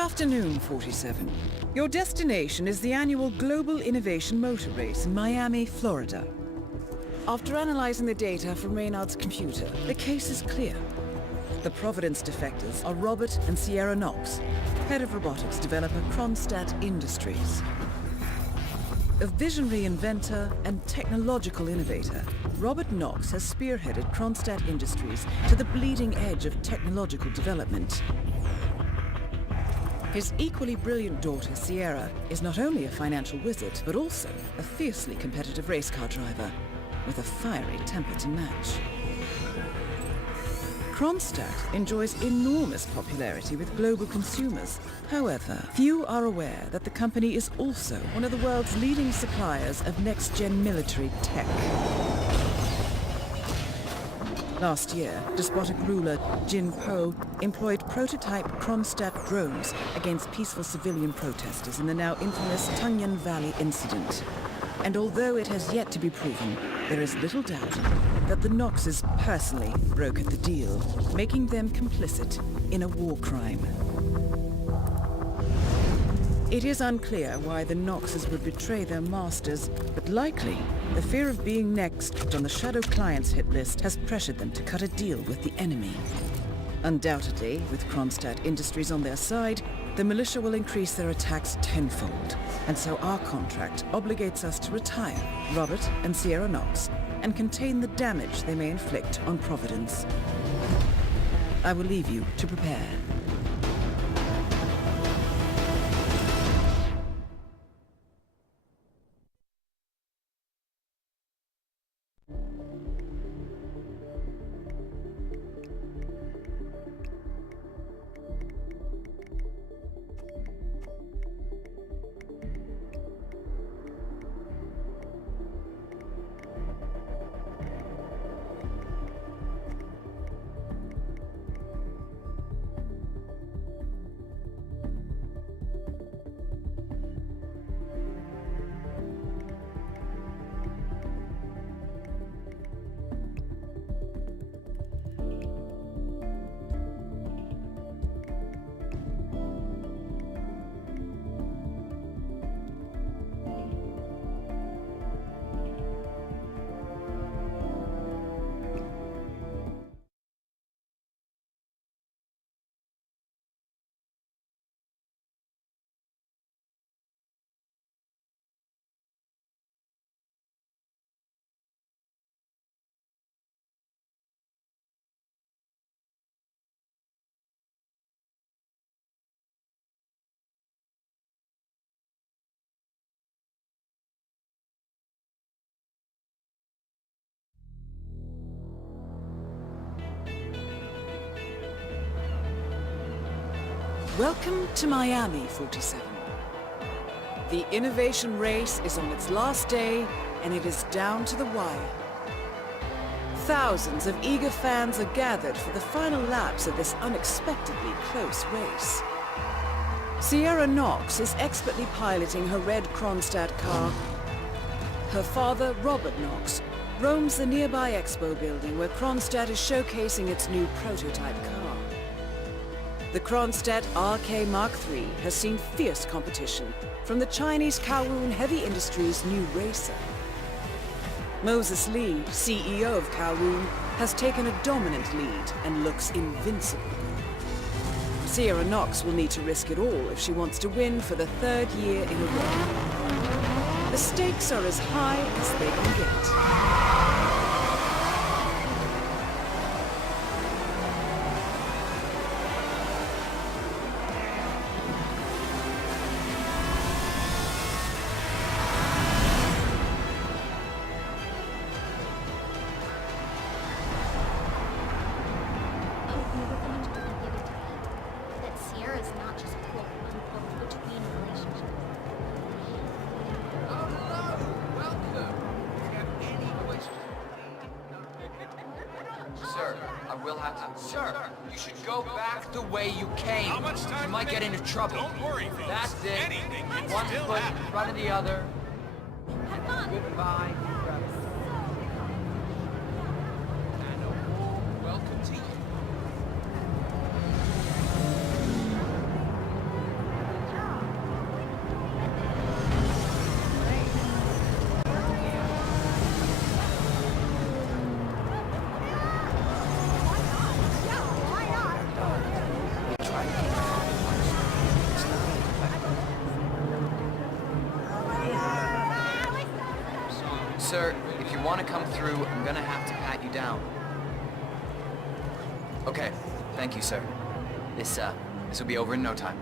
afternoon, 47. Your destination is the annual Global Innovation Motor Race in Miami, Florida. After analyzing the data from Reynard's computer, the case is clear. The Providence defectors are Robert and Sierra Knox, head of robotics developer Kronstadt Industries. A visionary inventor and technological innovator, Robert Knox has spearheaded Kronstadt Industries to the bleeding edge of technological development. His equally brilliant daughter, Sierra, is not only a financial wizard, but also a fiercely competitive race car driver, with a fiery temper to match. Kronstadt enjoys enormous popularity with global consumers. However, few are aware that the company is also one of the world's leading suppliers of next-gen military tech. Last year, despotic ruler Jin Po employed prototype Kronstadt drones against peaceful civilian protesters in the now infamous Tungan Valley incident. And although it has yet to be proven, there is little doubt that the Knoxes personally brokered the deal, making them complicit in a war crime. It is unclear why the Knoxes would betray their masters, but likely the fear of being next on the Shadow Clients hit list has pressured them to cut a deal with the enemy. Undoubtedly, with Kronstadt Industries on their side, the militia will increase their attacks tenfold, and so our contract obligates us to retire Robert and Sierra Knox and contain the damage they may inflict on Providence. I will leave you to prepare. Welcome to Miami, 47. The innovation race is on its last day, and it is down to the wire. Thousands of eager fans are gathered for the final laps of this unexpectedly close race. Sierra Knox is expertly piloting her red Kronstadt car. Her father, Robert Knox, roams the nearby expo building where Kronstadt is showcasing its new prototype car. The Kronstadt RK Mark III has seen fierce competition from the Chinese Kowloon Heavy Industries' new racer. Moses Lee, CEO of Kowloon, has taken a dominant lead and looks invincible. Sierra Knox will need to risk it all if she wants to win for the third year in a row. The stakes are as high as they can get. Sir, you should go back the way you came. How much time? You might get into trouble. Don't worry, folks. That's it. Anything can One still foot happen. in front of the other. Hitman! Goodbye. And a warm welcome to you. Sir, if you want to come through, I'm gonna have to pat you down. Okay, thank you, sir. This will be over in no time.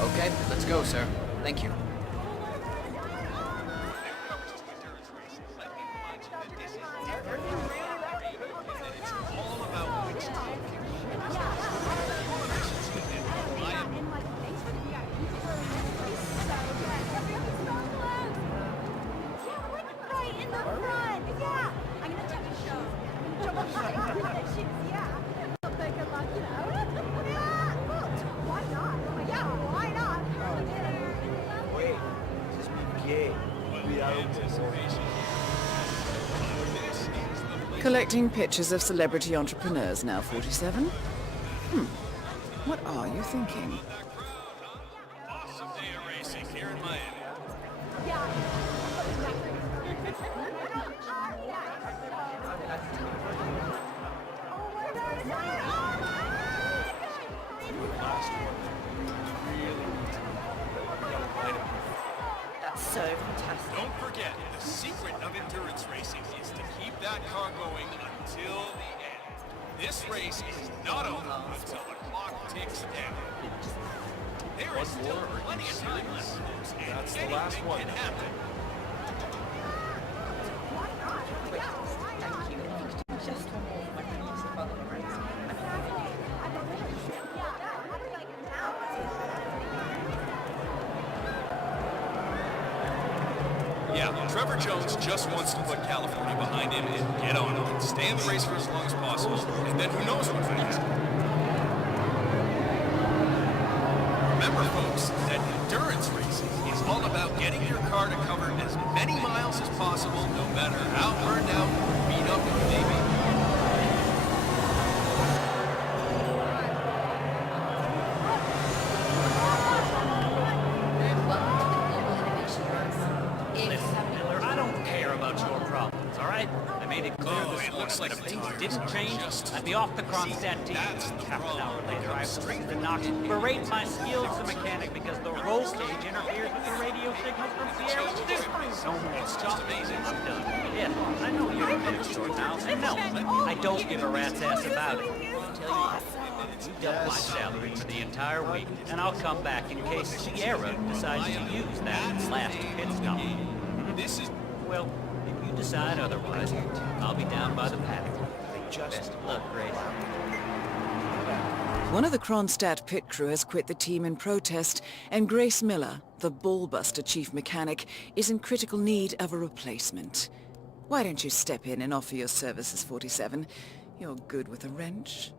Okay, let's go, sir. Thank you. Collecting pictures of celebrity entrepreneurs now, 47? What are you thinking? Awesome day of racing here in Miami. That's so fantastic. Don't forget, the secret of endurance racing is to keep that car going until the end. This race is not over until the clock ticks down. There is still plenty of time left, folks, and anything can happen. Thank you. If you could do just one more for my producer brother, Yeah, Trevor Jones just wants to put California behind him and get on it. Stay in the race for as long as possible, and then who knows what might happen. Remember, folks, that endurance racing is all about getting your car to cover as many miles as possible, no matter how burned out or beat up you may be. I don't care about your problems, all right? I made it clear this morning looks like that if the things tires didn't are change, just I'd be off the Kronstadt team. That's the Half an problem. hour later, I was listening to Knox berate my skills as a mechanic because the roll cage interferes with the radio signals from Sierra. No more talk. I'm done. Yes, I know you're a bit short now, and no, I don't give a rat's ass about it. I'll tell you what, you double my salary for the entire week, and I'll come back in case Sierra decides to use that last pit stop. This is Well, if you decide otherwise, I'll be down by the paddock. Best of luck, Grace. One of the Kronstadt pit crew has quit the team in protest, and Grace Miller, the ballbuster chief mechanic, is in critical need of a replacement. Why don't you step in and offer your services, 47? You're good with a wrench.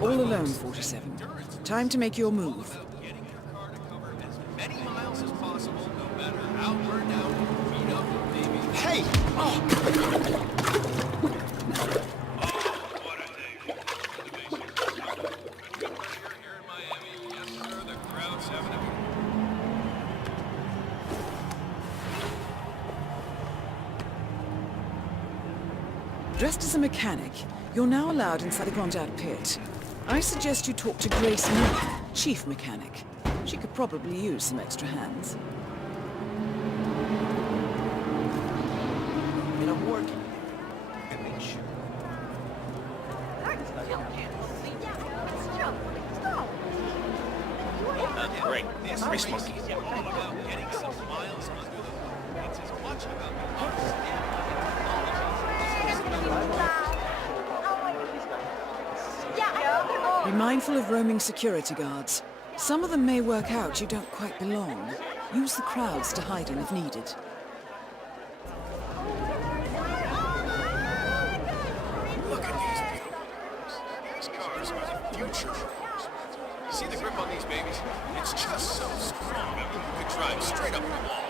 All alone, 47. Time to make your move. getting your car to cover as many miles as possible, no matter how burned out or beat up you may be. Hey! Oh, what a day. Good weather here in Miami. Yes, sir, the crowd's having a Dressed as a mechanic, you're now allowed inside the Kronstadt pit. I suggest you talk to Grace Miller, chief mechanic. She could probably use some extra hands. And I'm working. I make sure. great. Race monkey. It's all about getting some miles under the... It's as much about Be mindful of roaming security guards. Some of them may work out you don't quite belong. Use the crowds to hide in if needed. Look at these beautiful cars. These cars are the future. See the grip on these babies? It's just so strong. I mean, you could drive straight up the wall.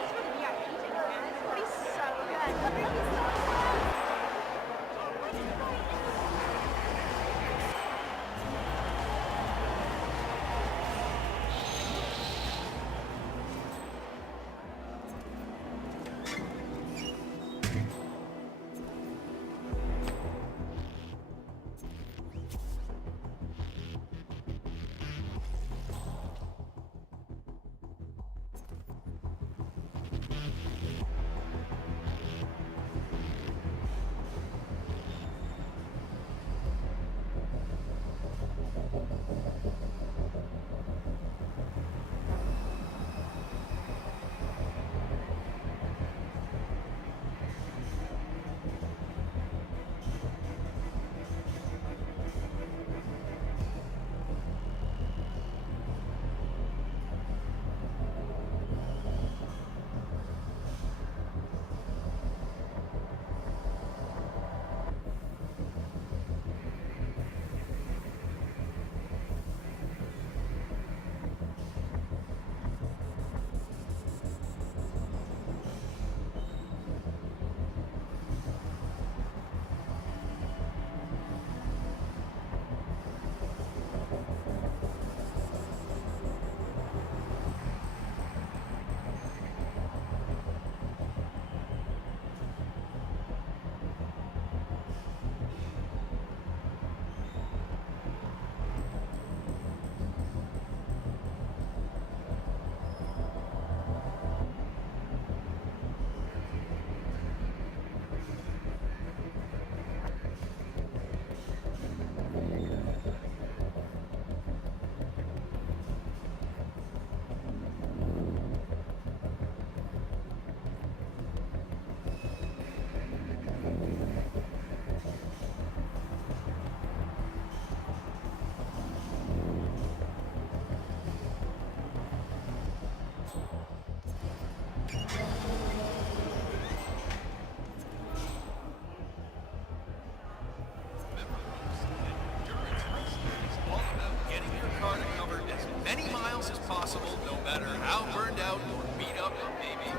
out or beat up a baby.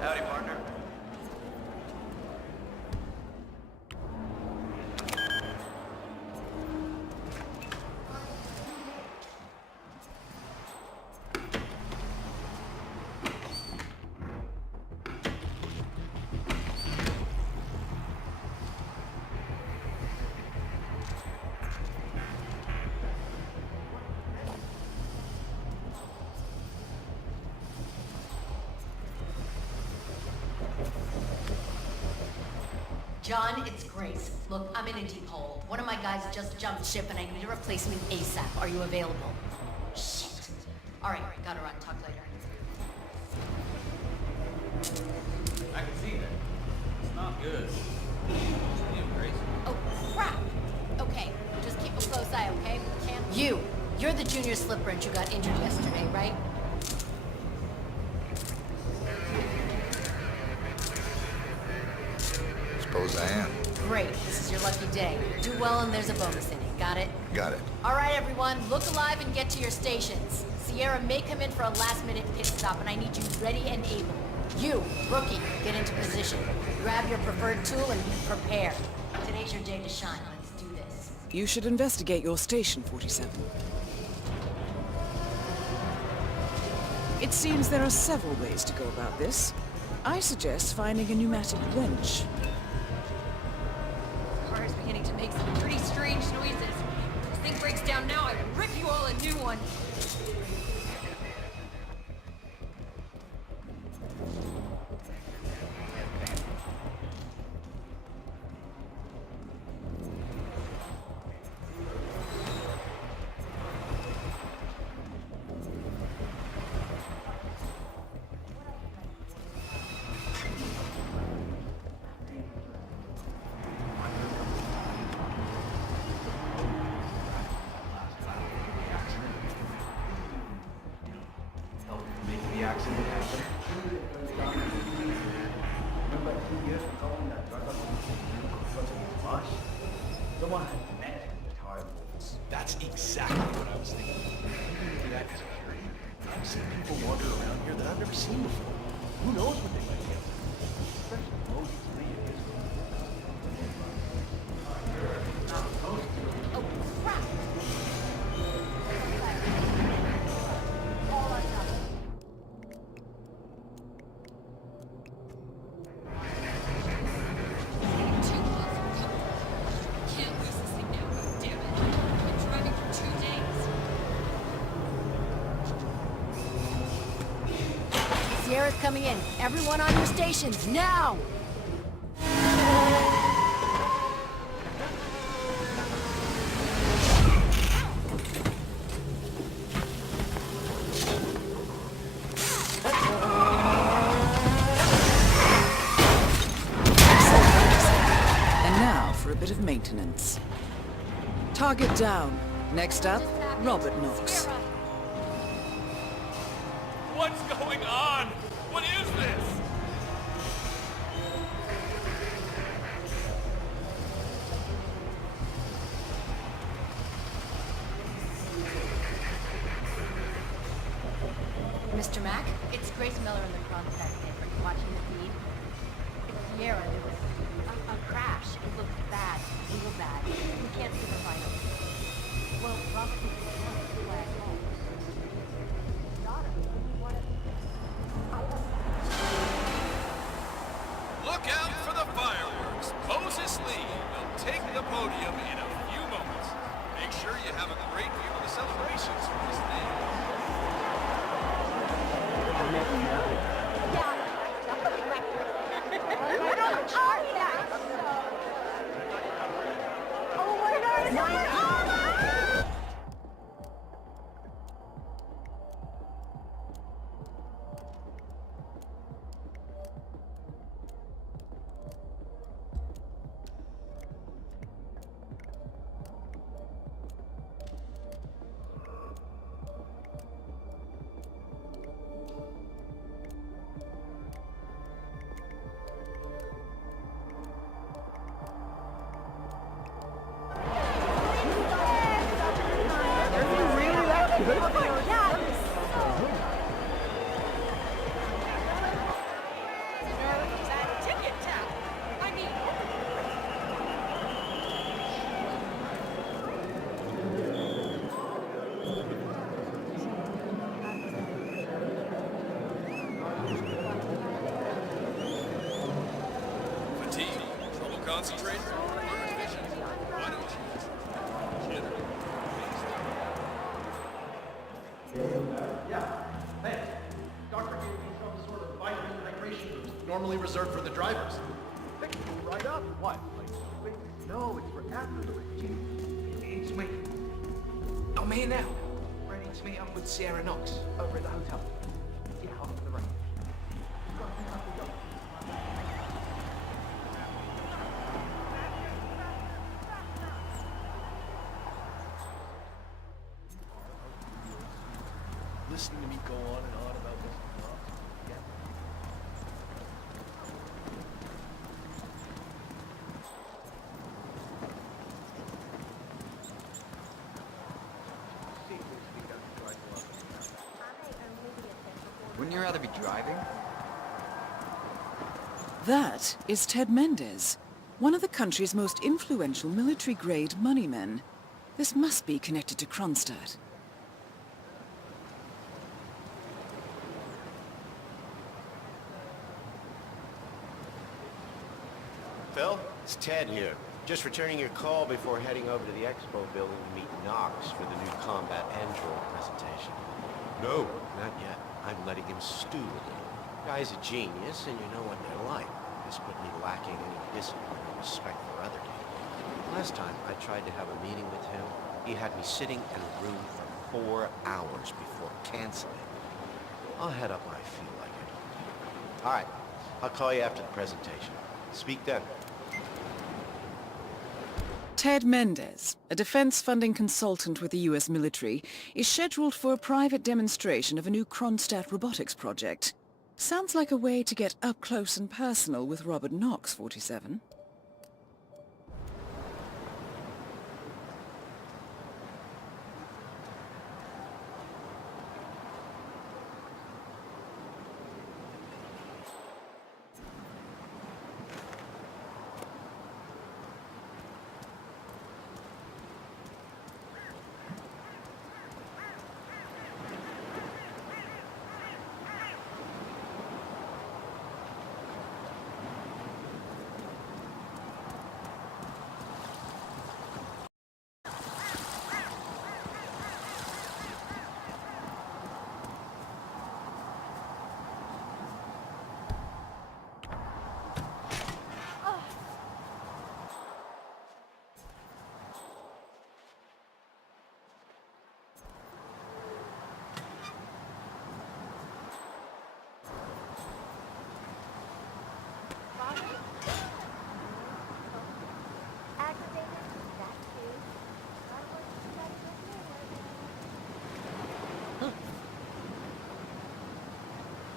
Howdy, partner. John, it's Grace. Look, I'm in a deep hole. One of my guys just jumped ship and I need a replacement ASAP. Are you available? Shit. Alright, gotta run. Talk later. I can see that. It's not good. Oh, crap! Okay, just keep a close eye, okay? You're the junior slip wrench who got injured yesterday, right? Suppose I am. Great, this is your lucky day. Do well and there's a bonus in it. Got it? Got it. Alright everyone, look alive and get to your stations. Sierra may come in for a last-minute pit stop and I need you ready and able. You, rookie, get into position. Grab your preferred tool and be prepared. Today's your day to shine. Let's do this. You should investigate your station, 47. It seems there are several ways to go about this. I suggest finding a pneumatic wrench. The car is beginning to make some pretty strange noises. If this thing breaks down now, I will rip you all a new one. That's exactly what I was thinking. Maybe that is a period. I've seen people wander around here that I've never seen before. Who knows what they might be up to? Especially Moses Lee and his Oh, crap! All or nothing. Too close. Can't lose this thing now, damn it. I've been driving for 2 days. Sierra's coming in. Everyone on your stations, now! And now for a bit of maintenance. Target down. Next up, Robert Knox. What's going on? What is this? Mr. Mack, it's Grace Miller in the contact center. Are you watching the feed? It's Sierra. There was a crash. It looked bad. Real bad. We can't see the vitals. Well, Robert needs to know the way I called. Daughter, we want to... Look out for the fireworks. Moses Lee will take the podium in a few moments. Make sure you have a great view of the celebrations from this day. Fatigue? Trouble concentrating? Why don't you? Doctor gave me some sort of vitamin hydration boost, normally reserved for the drivers. Pick you right up. What? Like, no, it's for after the It's me. I'm here now. Ready to meet up with Sierra Knox over at the hotel. Yeah, off to the right. listening to me go on and on about this. Yeah. Wouldn't you rather be driving? That is Ted Mendez, one of the country's most influential military-grade moneymen. This must be connected to Kronstadt. Phil, it's Ted here. Just returning your call before heading over to the expo building to meet Knox for the new combat android presentation. No, not yet. I'm letting him stew a little. Guy's a genius, and you know what they're like. Desperately lacking any discipline and respect for others. Last time I tried to have a meeting with him, he had me sitting in a room for 4 hours before canceling. I'll head up when I feel like it. All right, I'll call you after the presentation. Speak then. Ted Mendez, a defense funding consultant with the US military, is scheduled for a private demonstration of a new Kronstadt robotics project. Sounds like a way to get up close and personal with Robert Knox, 47.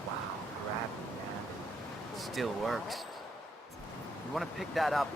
Wow, gravity, man. Still works. You want to pick that up?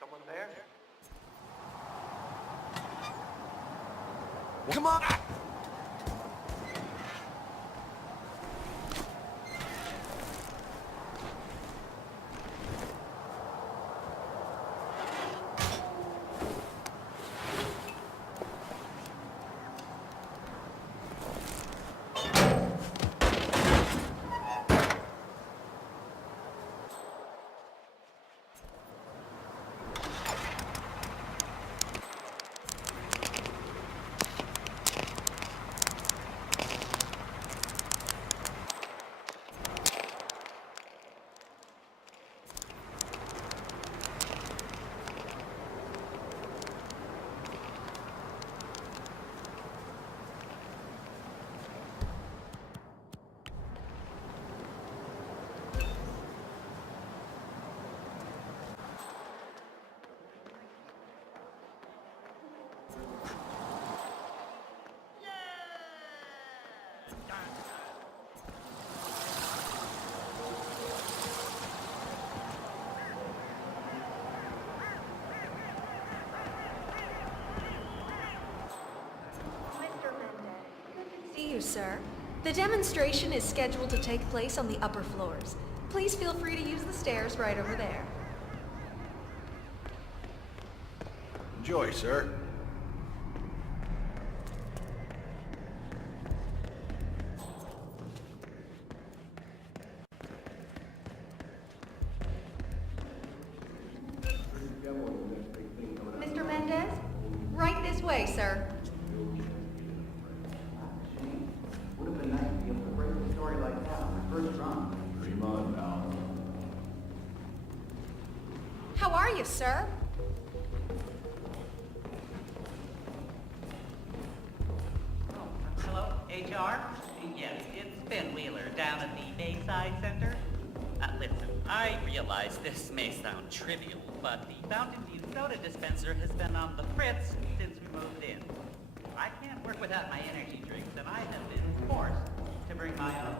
Someone there? Come on! sir. The demonstration is scheduled to take place on the upper floors. Please feel free to use the stairs right over there. Enjoy, sir. Mr. Mendez? Right this way, sir. Would have been nice to be able to break a story like that on my first run. Dream on, pal. How are you, sir? Hello, HR? Yes, it's Ben Wheeler down at the Bayside Center. Listen, I realize this may sound trivial, but the Fountain View soda dispenser has been on the fritz since we moved in. I can't work without my energy drinks, and I have been forced to bring my own.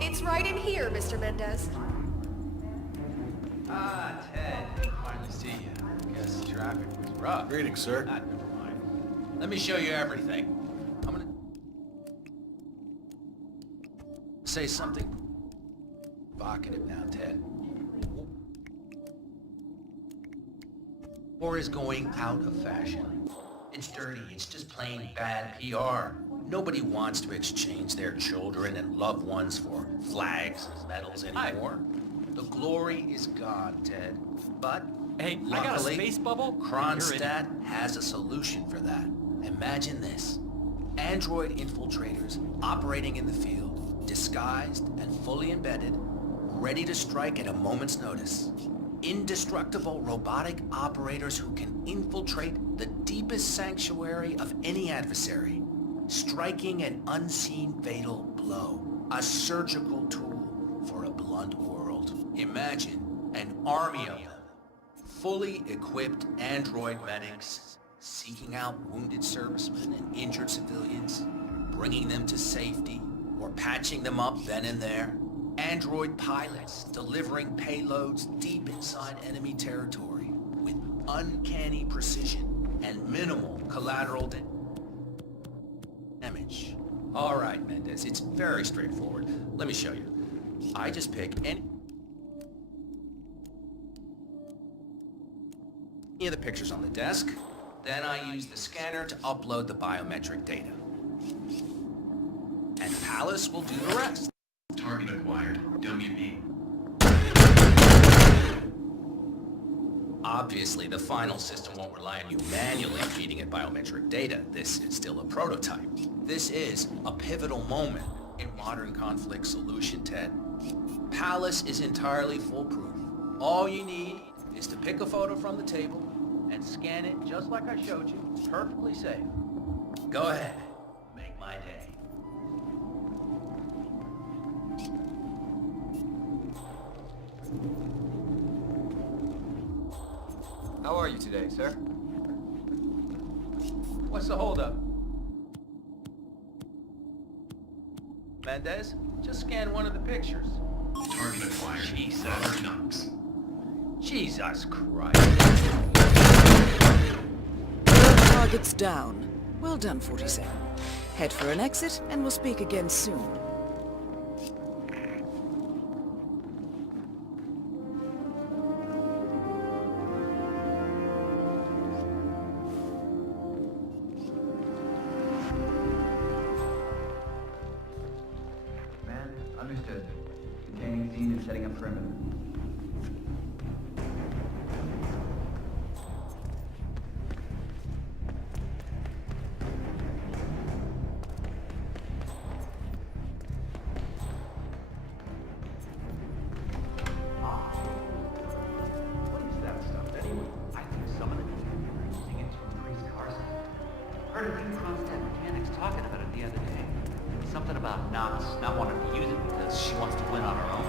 It's right in here, Mr. Mendez. Ah, Ted. Finally see you. Guess traffic was rough. Greetings, sir. Never mind. Let me show you everything. I'm gonna say something evocative now, Ted. War is going out of fashion. It's dirty. It's just plain bad PR. Nobody wants to exchange their children and loved ones for flags and medals anymore. The glory is gone, Ted. But, Hey, luckily, I got a space bubble. Kronstadt has a solution for that. Imagine this. Android infiltrators operating in the field, disguised and fully embedded, ready to strike at a moment's notice. Indestructible robotic operators who can infiltrate the deepest sanctuary of any adversary, striking an unseen fatal blow, a surgical tool for a blunt world. Imagine an army of them, fully equipped android medics, seeking out wounded servicemen and injured civilians, bringing them to safety, or patching them up then and there. Android pilots delivering payloads deep inside enemy territory with uncanny precision and minimal collateral damage. All right, Mendez, it's very straightforward. Let me show you. I just pick any of the pictures on the desk, then I use the scanner to upload the biometric data. And Palace will do the rest. Target acquired. WB. Obviously, the final system won't rely on you manually feeding it biometric data. This is still a prototype. This is a pivotal moment in modern conflict solution, Ted. Palace is entirely foolproof. All you need is to pick a photo from the table and scan it just like I showed you, perfectly safe. Go ahead. Make my day. How are you today, sir? What's the holdup? Mendez, just scan one of the pictures. Target acquired. Jesus. Robert Knox. Jesus Christ. Target's down. Well done, 47. Head for an exit, and we'll speak again soon. Man, understood. Containing scene and setting up perimeter. What is that stuff anyway? I think some of the people are using it to increase car speed. Heard a few Kronstadt mechanics talking about it the other day. Something about Knox not wanting to use it because she wants to win on her own.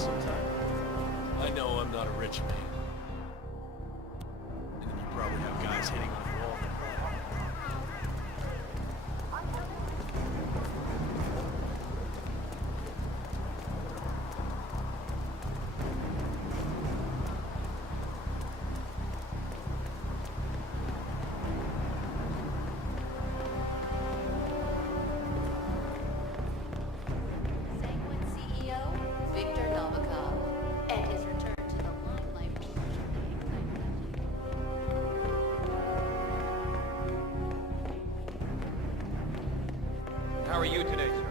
sometime? I know I'm not a rich man. And then you probably have guys hitting on the wall. Sanguine CEO, Victor Novikov, and his return to the limelight will surely excite How are you today, sir?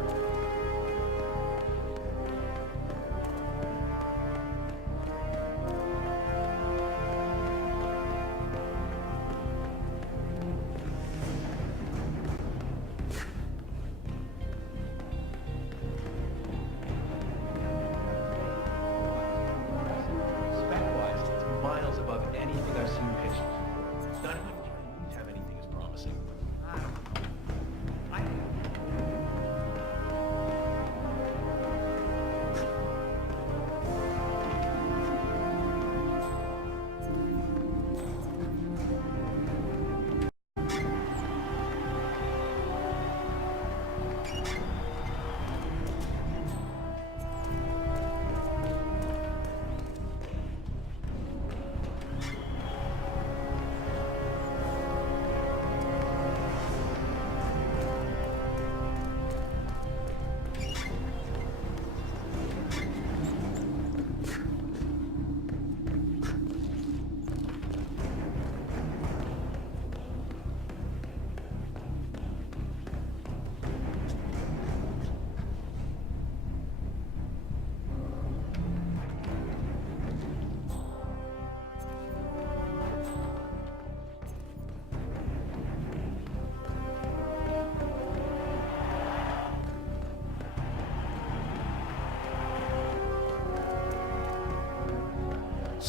Spec-wise, it's miles above anything I've seen pictures before. None of the Chinese have anything as promising. I don't know. I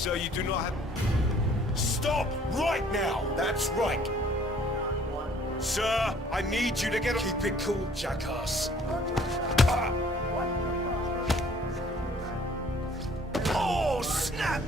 So you do not have... Stop! Right now! That's right! Sir, I need you to get... Keep it cool, jackass. Ah. Oh, snap!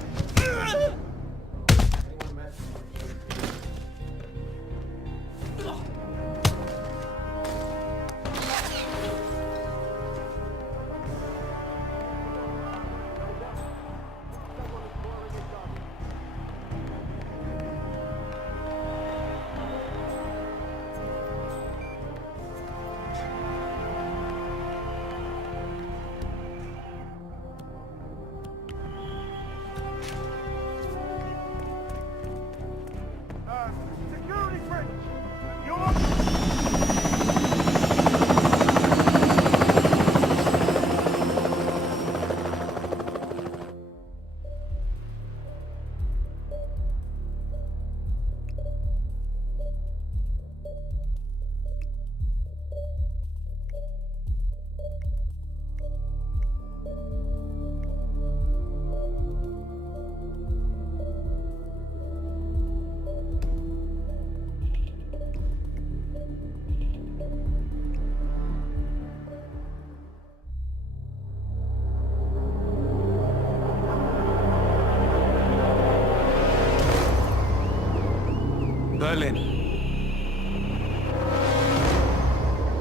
Berlin,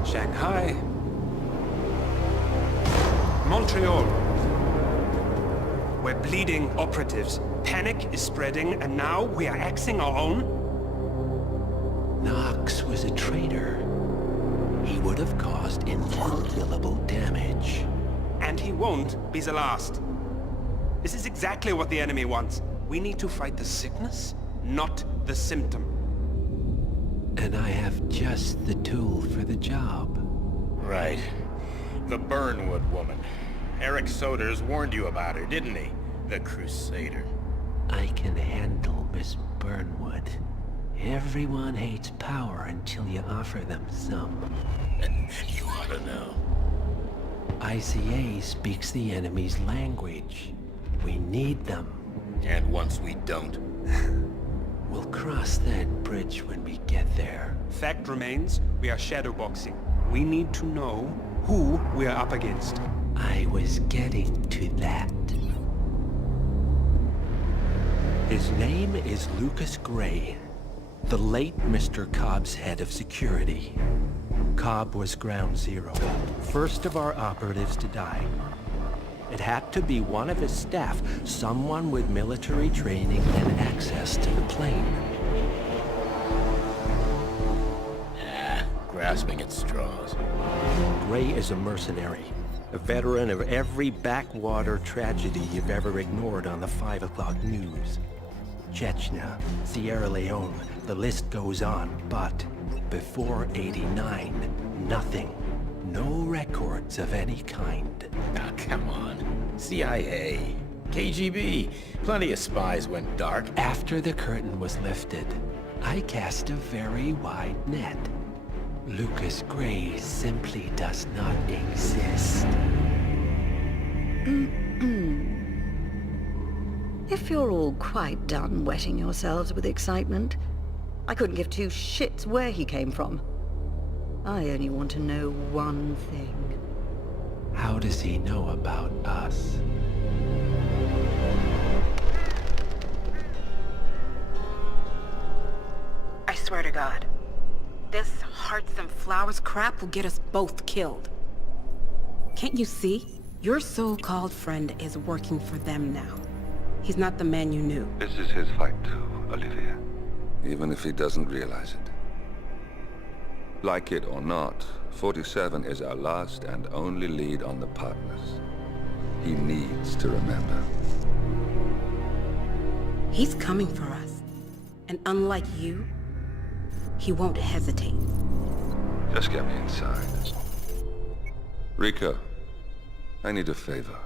Shanghai, Montreal. We're bleeding operatives. Panic is spreading, and now we are axing our own? Knox was a traitor. He would have caused incalculable damage. And he won't be the last. This is exactly what the enemy wants. We need to fight the sickness, not the symptom. And I have just the tool for the job. Right. The Burnwood woman. Eric Soders warned you about her, didn't he? The Crusader. I can handle Miss Burnwood. Everyone hates power until you offer them some. You ought to know. ICA speaks the enemy's language. We need them. And once we don't? We'll cross that bridge when we get there. Fact remains, we are shadowboxing. We need to know who we are up against. I was getting to that. His name is Lucas Gray, the late Mr. Cobb's head of security. Cobb was ground zero, first of our operatives to die. It had to be one of his staff, someone with military training and access to the plane. Grasping at straws. Gray is a mercenary, a veteran of every backwater tragedy you've ever ignored on the 5 o'clock news. Chechnya, Sierra Leone, the list goes on, but before '89, nothing. No records of any kind. Ah, come on. CIA, KGB, plenty of spies went dark. After the curtain was lifted, I cast a very wide net. Lucas Gray simply does not exist. If you're all quite done wetting yourselves with excitement, I couldn't give two shits where he came from. I only want to know one thing. How does he know about us? I swear to God, this hearts and flowers crap will get us both killed. Can't you see? Your so-called friend is working for them now. He's not the man you knew. This is his fight too, Olivia. Even if he doesn't realize it. Like it or not, 47 is our last and only lead on the partners. He needs to remember. He's coming for us. And unlike you, he won't hesitate. Just get me inside. Rico, I need a favor.